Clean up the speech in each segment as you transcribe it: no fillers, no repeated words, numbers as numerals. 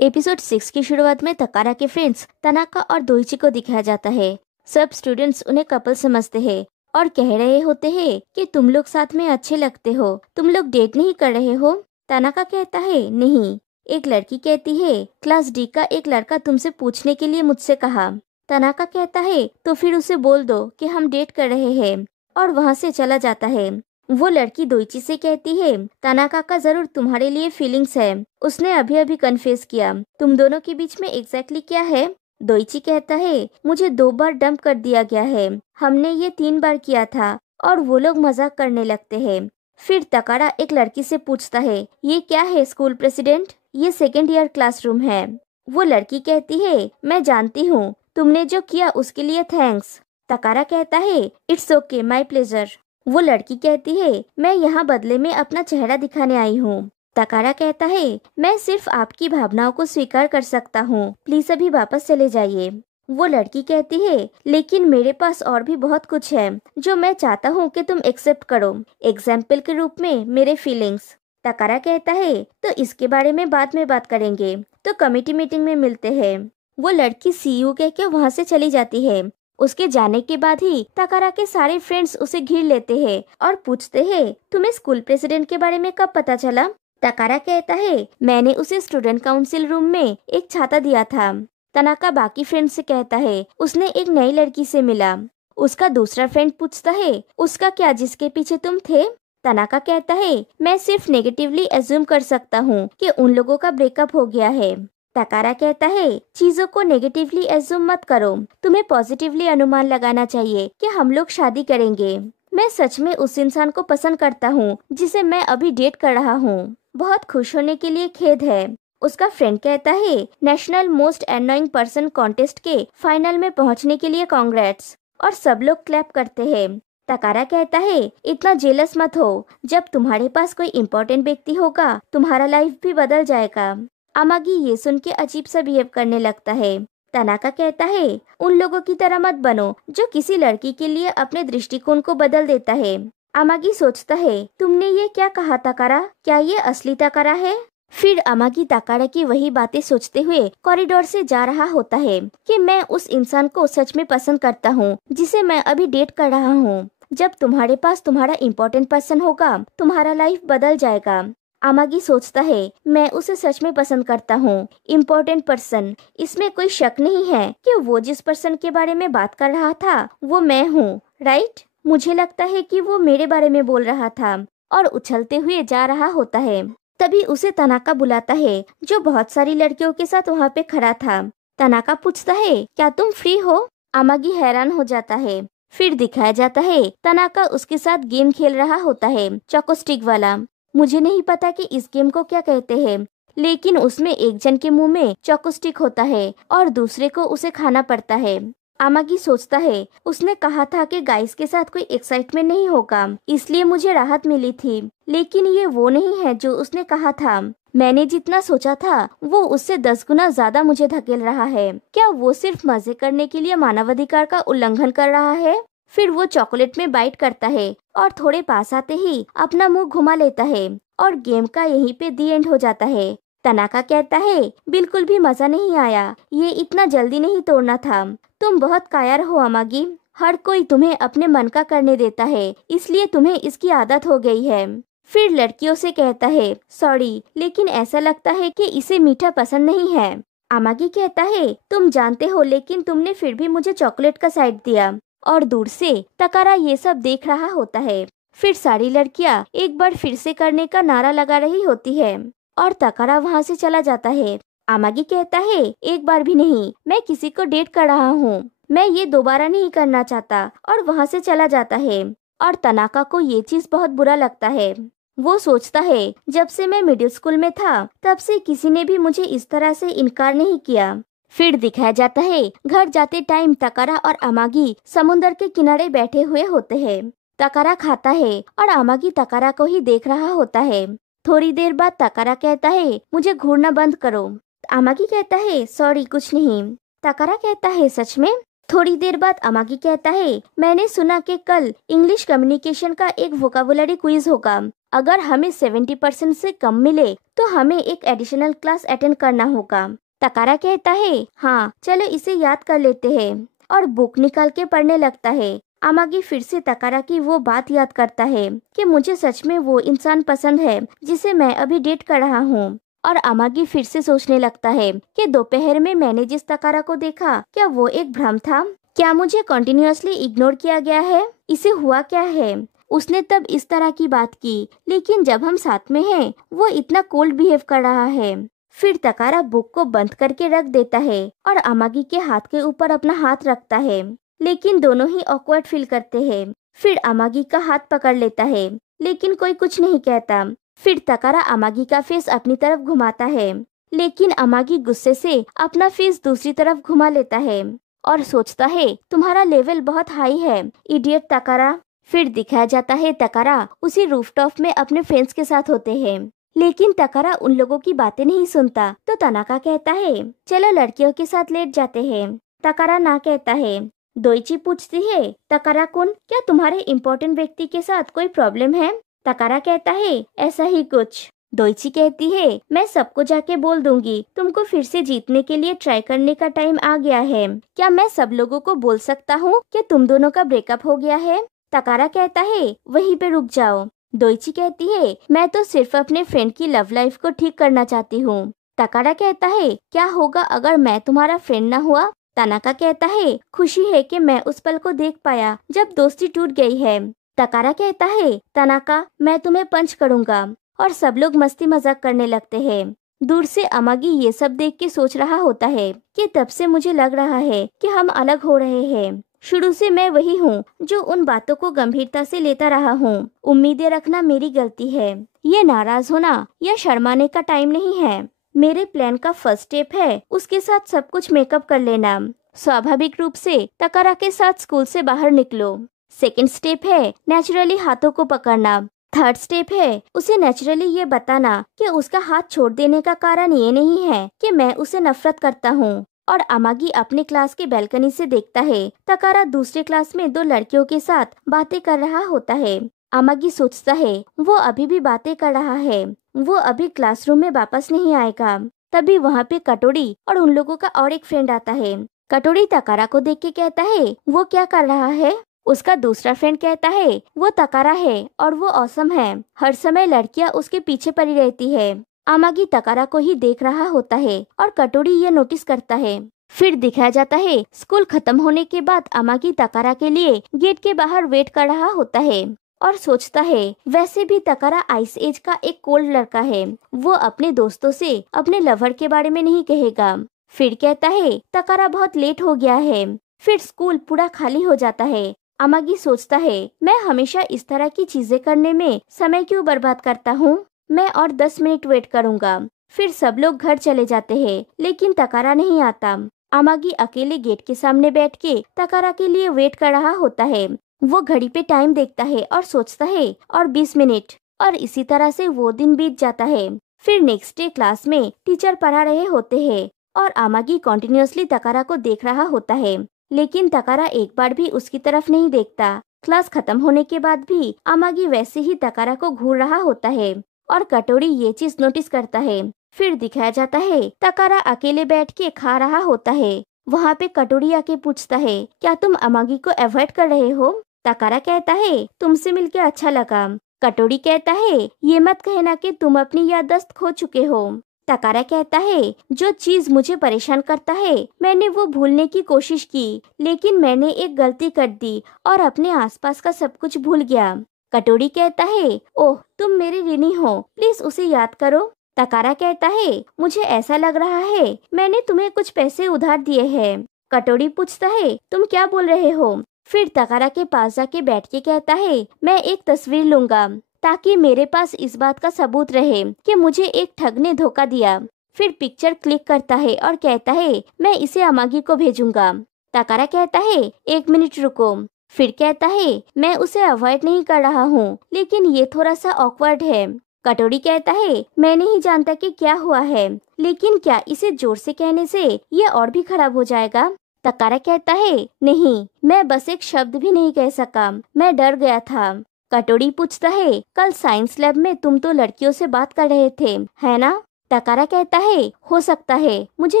Episode 6 की शुरुआत में तकारा के फ्रेंड्स तनाका और दोइची को दिखाया जाता है। सब स्टूडेंट्स उन्हें कपल समझते हैं और कह रहे होते हैं कि तुम लोग साथ में अच्छे लगते हो, तुम लोग डेट नहीं कर रहे हो। तनाका कहता है नहीं। एक लड़की कहती है क्लास डी का एक लड़का तुमसे पूछने के लिए मुझसे कहा। तनाका कहता है तो फिर उसे बोल दो कि हम डेट कर रहे हैं और वहाँ से चला जाता है। वो लड़की दोइची से कहती है तनाका का जरूर तुम्हारे लिए फीलिंग्स है, उसने अभी अभी कन्फेस किया। तुम दोनों के बीच में एग्जैक्टली क्या है? दोइची कहता है मुझे 2 बार डंप कर दिया गया है, हमने ये 3 बार किया था और वो लोग मजाक करने लगते हैं। फिर तकारा एक लड़की से पूछता है ये क्या है स्कूल प्रेसिडेंट? ये 2nd ईयर क्लासरूम है। वो लड़की कहती है मैं जानती हूँ, तुमने जो किया उसके लिए थैंक्स। तकारा कहता है इट्स ओके माई प्लेजर। वो लड़की कहती है मैं यहाँ बदले में अपना चेहरा दिखाने आई हूँ। तकारा कहता है मैं सिर्फ आपकी भावनाओं को स्वीकार कर सकता हूँ, प्लीज अभी वापस चले जाइए। वो लड़की कहती है लेकिन मेरे पास और भी बहुत कुछ है जो मैं चाहता हूँ कि तुम एक्सेप्ट करो, एग्जाम्पल के रूप में मेरे फीलिंग्स। तकारा कहता है तो इसके बारे में बाद में बात करेंगे, तो कमेटी मीटिंग में मिलते हैं। वो लड़की सीयू कह के वहाँ से चली जाती है। उसके जाने के बाद ही तकारा के सारे फ्रेंड्स उसे घेर लेते हैं और पूछते हैं तुम्हें स्कूल प्रेसिडेंट के बारे में कब पता चला? तकारा कहता है मैंने उसे स्टूडेंट काउंसिल रूम में एक छाता दिया था। तनाका बाकी फ्रेंड से कहता है उसने एक नई लड़की से मिला। उसका दूसरा फ्रेंड पूछता है उसका क्या जिसके पीछे तुम थे? तनाका कहता है मैं सिर्फ नेगेटिवली एज्यूम कर सकता हूँ कि उन लोगों का ब्रेकअप हो गया है। तकारा कहता है चीजों को नेगेटिवली एज्यूम मत करो, तुम्हें पॉजिटिवली अनुमान लगाना चाहिए कि हम लोग शादी करेंगे। मैं सच में उस इंसान को पसंद करता हूँ जिसे मैं अभी डेट कर रहा हूँ। बहुत खुश होने के लिए खेद है। उसका फ्रेंड कहता है national most annoying person contest के फाइनल में पहुँचने के लिए कांग्रेट्स, और सब लोग क्लैप करते हैं। तकारा कहता है इतना जेलस मत हो, जब तुम्हारे पास कोई इम्पोर्टेंट व्यक्ति होगा तुम्हारा लाइफ भी बदल जाएगा। अमागी ये सुन के अजीब सा बिहेव करने लगता है। तनाका कहता है उन लोगों की तरह मत बनो जो किसी लड़की के लिए अपने दृष्टिकोण को बदल देता है। अमागी सोचता है तुमने ये क्या कहा तकारा, क्या ये असली तकारा है? फिर अमागी तकारा की वही बातें सोचते हुए कॉरिडोर से जा रहा होता है कि मैं उस इंसान को सच में पसंद करता हूँ जिसे मैं अभी डेट कर रहा हूँ। जब तुम्हारे पास तुम्हारा इम्पोर्टेंट पर्सन होगा तुम्हारा लाइफ बदल जाएगा। अमागी सोचता है मैं उसे सच में पसंद करता हूँ, इम्पोर्टेंट पर्सन। इसमें कोई शक नहीं है कि वो जिस पर्सन के बारे में बात कर रहा था वो मैं हूँ, राइट? मुझे लगता है कि वो मेरे बारे में बोल रहा था, और उछलते हुए जा रहा होता है। तभी उसे तनाका बुलाता है जो बहुत सारी लड़कियों के साथ वहाँ पे खड़ा था। तनाका पूछता है क्या तुम फ्री हो? अमागी हैरान हो जाता है। फिर दिखाया जाता है तनाका उसके साथ गेम खेल रहा होता है, चॉकोस्टिक वाला। मुझे नहीं पता कि इस गेम को क्या कहते हैं, लेकिन उसमें एक जन के मुंह में चॉकोस्टिक होता है और दूसरे को उसे खाना पड़ता है। अमागी सोचता है उसने कहा था कि गाइस के साथ कोई एक्साइटमेंट नहीं होगा, इसलिए मुझे राहत मिली थी, लेकिन ये वो नहीं है जो उसने कहा था। मैंने जितना सोचा था वो उससे 10 गुना ज्यादा मुझे धकेल रहा है। क्या वो सिर्फ मजे करने के लिए मानवाधिकार का उल्लंघन कर रहा है? फिर वो चॉकलेट में बाइट करता है और थोड़े पास आते ही अपना मुंह घुमा लेता है और गेम का यहीं पे दी एंड हो जाता है। तनाका कहता है बिल्कुल भी मजा नहीं आया, ये इतना जल्दी नहीं तोड़ना था। तुम बहुत कायर हो अमागी, हर कोई तुम्हें अपने मन का करने देता है, इसलिए तुम्हें इसकी आदत हो गई है। फिर लड़कियों से कहता है सॉरी, लेकिन ऐसा लगता है कि इसे मीठा पसंद नहीं है। अमागी कहता है तुम जानते हो, लेकिन तुमने फिर भी मुझे चॉकलेट का साइड दिया। और दूर से तकारा ये सब देख रहा होता है। फिर सारी लड़कियां एक बार फिर से करने का नारा लगा रही होती है और तकारा वहाँ से चला जाता है। अमागी कहता है एक बार भी नहीं, मैं किसी को डेट कर रहा हूँ, मैं ये दोबारा नहीं करना चाहता, और वहाँ से चला जाता है। और तनाका को ये चीज बहुत बुरा लगता है। वो सोचता है जब से मैं मिडिल स्कूल में था तब से किसी ने भी मुझे इस तरह से इनकार नहीं किया। फिर दिखाया जाता है घर जाते टाइम तकारा और अमागी समुद्र के किनारे बैठे हुए होते हैं। तकारा खाता है और अमागी तकारा को ही देख रहा होता है। थोड़ी देर बाद तकारा कहता है मुझे घूरना बंद करो। अमागी कहता है सॉरी कुछ नहीं। तकारा कहता है सच में? थोड़ी देर बाद अमागी कहता है, मैंने सुना कि कल इंग्लिश कम्युनिकेशन का एक वोकाबुलरी क्विज होगा। अगर हमें 70% से कम मिले तो हमें एक एडिशनल क्लास अटेंड करना होगा। तकारा कहता है, हाँ चलो इसे याद कर लेते हैं, और बुक निकाल के पढ़ने लगता है। अमागी फिर से तकारा की वो बात याद करता है कि मुझे सच में वो इंसान पसंद है जिसे मैं अभी डेट कर रहा हूँ। और अमागी फिर से सोचने लगता है कि दोपहर में मैंने जिस तकारा को देखा, क्या वो एक भ्रम था? क्या मुझे कंटिन्यूअसली इग्नोर किया गया है? इसे हुआ क्या है? उसने तब इस तरह की बात की, लेकिन जब हम साथ में हैं, वो इतना कोल्ड बिहेव कर रहा है। फिर तकारा बुक को बंद करके रख देता है और अमागी के हाथ के ऊपर अपना हाथ रखता है, लेकिन दोनों ही ऑकवर्ड फील करते हैं। फिर अमागी का हाथ पकड़ लेता है, लेकिन कोई कुछ नहीं कहता। फिर तकारा अमागी का फेस अपनी तरफ घुमाता है, लेकिन अमागी गुस्से से अपना फेस दूसरी तरफ घुमा लेता है और सोचता है, तुम्हारा लेवल बहुत हाई है इडियट तकारा। फिर दिखाया जाता है तकारा उसी रूफटॉप में अपने फ्रेंड्स के साथ होते हैं, लेकिन तकारा उन लोगों की बातें नहीं सुनता। तो तनाका कहता है, चलो लड़कियों के साथ लेट जाते हैं। तकारा ना कहता है। दोइची पूछती है, तकारा कुन, क्या तुम्हारे इम्पोर्टेंट व्यक्ति के साथ कोई प्रॉब्लम है? तकारा कहता है, ऐसा ही कुछ। दोइची कहती है, मैं सबको जाके बोल दूंगी, तुमको फिर से जीतने के लिए ट्राई करने का टाइम आ गया है। क्या मैं सब लोगों को बोल सकता हूँ कि तुम दोनों का ब्रेकअप हो गया है? तकारा कहता है, वहीं पे रुक जाओ। दोइची कहती है, मैं तो सिर्फ अपने फ्रेंड की लव लाइफ को ठीक करना चाहती हूँ। तकारा कहता है, क्या होगा अगर मैं तुम्हारा फ्रेंड ना हुआ? तनाका कहता है, खुशी है कि मैं उस पल को देख पाया जब दोस्ती टूट गई है। तकारा कहता है, तनाका मैं तुम्हें पंच करूँगा। और सब लोग मस्ती मजाक करने लगते हैं। दूर से अमागी ये सब देख के सोच रहा होता है कि तब से मुझे लग रहा है कि हम अलग हो रहे हैं। शुरू से मैं वही हूँ जो उन बातों को गंभीरता से लेता रहा हूँ। उम्मीदें रखना मेरी गलती है। ये नाराज होना या शर्माने का टाइम नहीं है। मेरे प्लान का फर्स्ट स्टेप है उसके साथ सब कुछ मेकअप कर लेना। स्वाभाविक रूप से तकारा के साथ स्कूल से बाहर निकलो। सेकंड स्टेप है नेचुरली हाथों को पकड़ना। थर्ड स्टेप है उसे नेचुरली ये बताना कि उसका हाथ छोड़ देने का कारण ये नहीं है कि मैं उसे नफरत करता हूँ। और अमागी अपने क्लास के बैल्कनी से देखता है तकारा दूसरे क्लास में 2 लड़कियों के साथ बातें कर रहा होता है। अमागी सोचता है वो अभी भी बातें कर रहा है, वो अभी क्लासरूम में वापस नहीं आएगा। तभी वहाँ पे कटोरी और उन लोगों का और एक फ्रेंड आता है। कटोरी तकारा को देख के कहता है, वो क्या कर रहा है? उसका दूसरा फ्रेंड कहता है, वो तकारा है और वो ऑसम है। हर समय लड़कियां उसके पीछे पड़ी रहती है। अमागी तकारा को ही देख रहा होता है और कटोरी ये नोटिस करता है। फिर दिखाया जाता है स्कूल खत्म होने के बाद अमागी तकारा के लिए गेट के बाहर वेट कर रहा होता है और सोचता है वैसे भी तकारा आइस एज का एक कोल्ड लड़का है, वो अपने दोस्तों से अपने लवर के बारे में नहीं कहेगा। फिर कहता है तकारा बहुत लेट हो गया है। फिर स्कूल पूरा खाली हो जाता है। अमागी सोचता है मैं हमेशा इस तरह की चीजें करने में समय क्यों बर्बाद करता हूँ, मैं और 10 मिनट वेट करूँगा। फिर सब लोग घर चले जाते हैं, लेकिन तकारा नहीं आता। अमागी अकेले गेट के सामने बैठ के तकारा के लिए वेट कर रहा होता है। वो घड़ी पे टाइम देखता है और सोचता है और 20 मिनट, और इसी तरह से वो दिन बीत जाता है। फिर नेक्स्ट डे क्लास में टीचर पढ़ा रहे होते हैं और अमागी कॉन्टिन्यूअसली तकारा को देख रहा होता है, लेकिन तकारा एक बार भी उसकी तरफ नहीं देखता। क्लास खत्म होने के बाद भी अमागी वैसे ही तकारा को घूर रहा होता है और कटोरी ये चीज नोटिस करता है। फिर दिखाया जाता है तकारा अकेले बैठ के खा रहा होता है। वहाँ पे कटोरी आके पूछता है, क्या तुम अमागी को अवॉइड कर रहे हो? तकारा कहता है, तुमसे मिलके अच्छा लगा। कटोरी कहता है, ये मत कहना कि तुम अपनी याददाश्त खो चुके हो। तकारा कहता है, जो चीज मुझे परेशान करता है मैंने वो भूलने की कोशिश की, लेकिन मैंने एक गलती कर दी और अपने आसपास का सब कुछ भूल गया। कटोरी कहता है, ओह तुम मेरे ऋणी हो, प्लीज उसे याद करो। तकारा कहता है, मुझे ऐसा लग रहा है मैंने तुम्हें कुछ पैसे उधार दिए हैं। कटोरी पूछता है, तुम क्या बोल रहे हो? फिर तकारा के पास जाके बैठ के कहता है, मैं एक तस्वीर लूंगा ताकि मेरे पास इस बात का सबूत रहे कि मुझे एक ठग ने धोखा दिया। फिर पिक्चर क्लिक करता है और कहता है, मैं इसे अमागी को भेजूंगा। तकारा कहता है, 1 मिनट रुको। फिर कहता है, मैं उसे अवॉइड नहीं कर रहा हूँ, लेकिन ये थोड़ा सा ऑकवर्ड है। कटोरी कहता है, मैं नहीं जानता कि क्या हुआ है, लेकिन क्या इसे जोर से कहने से ये और भी खराब हो जाएगा? तकारा कहता है नहीं, मैं बस एक शब्द भी नहीं कह सका, मैं डर गया था। कटोरी पूछता है कल साइंस लैब में तुम तो लड़कियों से बात कर रहे थे, है ना? तकारा कहता है हो सकता है, मुझे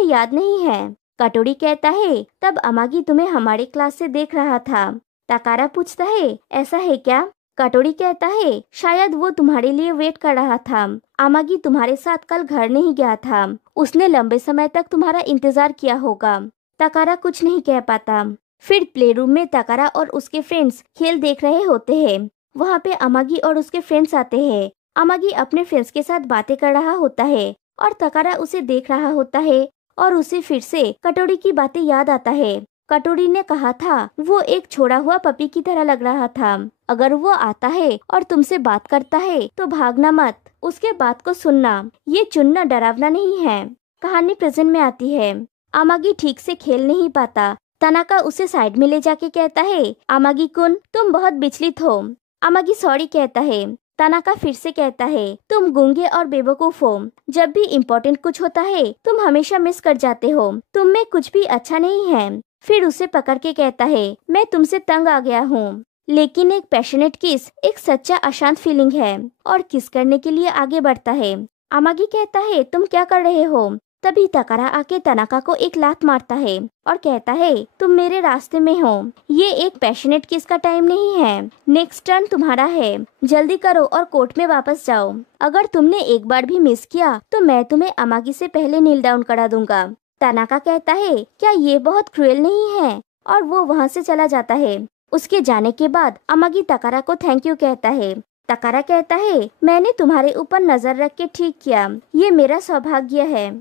याद नहीं है। कटोरी कहता है तब अमागी तुम्हें हमारे क्लास से देख रहा था। तकारा पूछता है ऐसा है क्या? कटोरी कहता है शायद वो तुम्हारे लिए वेट कर रहा था। अमागी तुम्हारे साथ कल घर नहीं गया था, उसने लंबे समय तक तुम्हारा इंतजार किया होगा। तकारा कुछ नहीं कह पाता। फिर प्ले रूम में तकारा और उसके फ्रेंड्स खेल देख रहे होते हैं। वहाँ पे अमागी और उसके फ्रेंड्स आते हैं। अमागी अपने फ्रेंड्स के साथ बातें कर रहा होता है और तकारा उसे देख रहा होता है और उसे फिर से कटोरी की बातें याद आता है। कटोरी ने कहा था वो एक छोड़ा हुआ पपी की तरह लग रहा था। अगर वो आता है और तुमसे बात करता है तो भागना मत, उसके बात को सुनना। ये चुनना डरावना नहीं है। कहानी प्रेजेंट में आती है। अमागी ठीक से खेल नहीं पाता। तनाका उसे साइड में ले जाके कहता है अमागी कुन तुम बहुत विचलित हो। अमागी सॉरी कहता है। तनाका फिर से कहता है तुम गूंगे और बेवकूफ हो, जब भी इम्पोर्टेंट कुछ होता है तुम हमेशा मिस कर जाते हो, तुम में कुछ भी अच्छा नहीं है। फिर उसे पकड़ के कहता है मैं तुमसे तंग आ गया हूँ, लेकिन एक पैशनेट किस एक सच्चा अशांत फीलिंग है, और किस करने के लिए आगे बढ़ता है। अमागी कहता है तुम क्या कर रहे हो? तभी तकारा आके तनाका को एक लात मारता है और कहता है तुम मेरे रास्ते में हो, ये एक पैशनेट किस का टाइम नहीं है, नेक्स्ट टर्न तुम्हारा है, जल्दी करो और कोर्ट में वापस जाओ। अगर तुमने एक बार भी मिस किया तो मैं तुम्हें अमागी से पहले नील डाउन करा दूंगा। तनाका कहता है क्या ये बहुत क्रूएल नहीं है, और वो वहाँ से चला जाता है। उसके जाने के बाद अमागी तकारा को थैंक यू कहता है। तकारा कहता है मैंने तुम्हारे ऊपर नजर रख के ठीक किया, ये मेरा सौभाग्य है।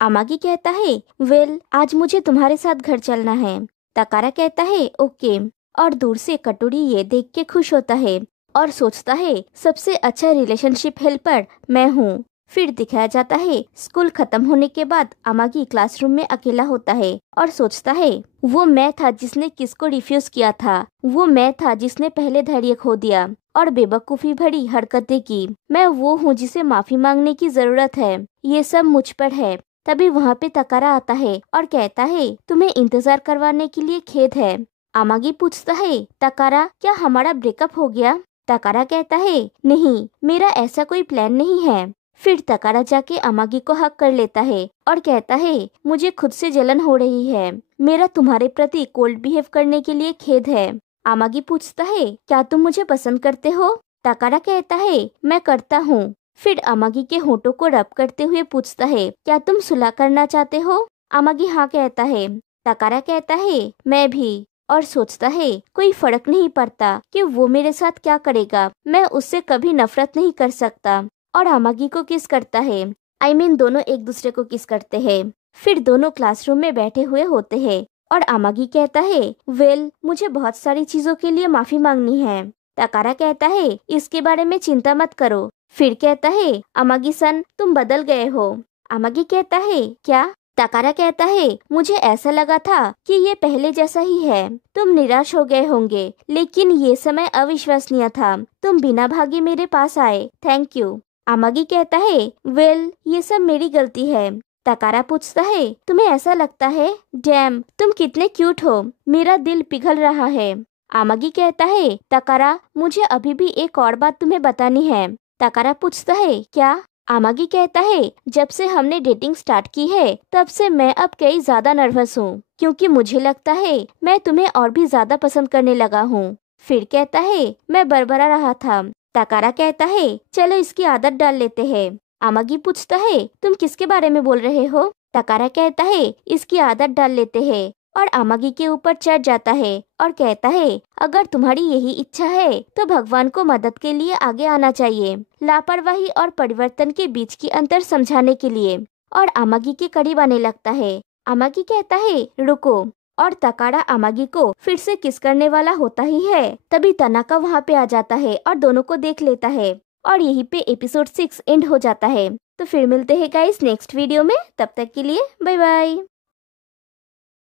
अमागी कहता है वेल आज मुझे तुम्हारे साथ घर चलना है। तकारा कहता है ओके, और दूर से कटोरी ये देख के खुश होता है और सोचता है सबसे अच्छा रिलेशनशिप हेल्पर मैं हूँ। फिर दिखाया जाता है स्कूल खत्म होने के बाद अमागी क्लासरूम में अकेला होता है और सोचता है वो मैं था जिसने किसको रिफ्यूज किया था, वो मैं था जिसने पहले धैर्य खो दिया और बेवकूफी भरी हरकतें की। मैं वो हूँ जिसे माफी मांगने की जरूरत है, ये सब मुझ पर है। तभी वहाँ पे तकारा आता है और कहता है तुम्हें इंतजार करवाने के लिए खेद है। अमागी पूछता है तकारा क्या हमारा ब्रेकअप हो गया? तकारा कहता है नहीं, मेरा ऐसा कोई प्लान नहीं है। फिर तकारा जाके अमागी को हक कर लेता है और कहता है मुझे खुद से जलन हो रही है, मेरा तुम्हारे प्रति कोल्ड बिहेव करने के लिए खेद है। अमागी पूछता है क्या तुम मुझे पसंद करते हो? तकारा कहता है मैं करता हूँ। फिर अमागी के होठों को रब करते हुए पूछता है क्या तुम सुलह करना चाहते हो? अमागी हाँ कहता है। तकारा कहता है मैं भी, और सोचता है कोई फर्क नहीं पड़ता कि वो मेरे साथ क्या करेगा, मैं उससे कभी नफरत नहीं कर सकता। और अमागी को किस करता है, I mean दोनों एक दूसरे को किस करते हैं। फिर दोनों क्लासरूम में बैठे हुए होते हैं और अमागी कहता है वेल मुझे बहुत सारी चीजों के लिए माफी मांगनी है। तकारा कहता है इसके बारे में चिंता मत करो। फिर कहता है अमागी सन तुम बदल गए हो। अमागी कहता है क्या? तकारा कहता है मुझे ऐसा लगा था कि ये पहले जैसा ही है, तुम निराश हो गए होंगे, लेकिन ये समय अविश्वसनीय था, तुम बिना भागे मेरे पास आए, थैंक यू। अमागी कहता है वेल ये सब मेरी गलती है। तकारा पूछता है तुम्हें ऐसा लगता है? डैम तुम कितने क्यूट हो, मेरा दिल पिघल रहा है। अमागी कहता है तकारा मुझे अभी भी एक और बात तुम्हें बतानी है। तकारा पूछता है क्या? अमागी कहता है जब से हमने डेटिंग स्टार्ट की है तब से मैं अब कई ज्यादा नर्वस हूँ, क्योंकि मुझे लगता है मैं तुम्हें और भी ज्यादा पसंद करने लगा हूँ। फिर कहता है मैं बरबरा रहा था। तकारा कहता है चलो इसकी आदत डाल लेते हैं। अमागी पूछता है तुम किसके बारे में बोल रहे हो? तकारा कहता है इसकी आदत डाल लेते हैं, और अमागी के ऊपर चढ़ जाता है और कहता है अगर तुम्हारी यही इच्छा है तो भगवान को मदद के लिए आगे आना चाहिए, लापरवाही और परिवर्तन के बीच की अंतर समझाने के लिए। और अमागी के करीब आने लगता है। अमागी कहता है रुको, और तकारा अमागी को फिर से किस करने वाला होता ही है। तभी तनाका वहाँ पे आ जाता है और दोनों को देख लेता है, और यहीं पे एपिसोड 6 एंड हो जाता है। तो फिर मिलते हैं गाइस नेक्स्ट वीडियो में, तब तक के लिए बाय बाय।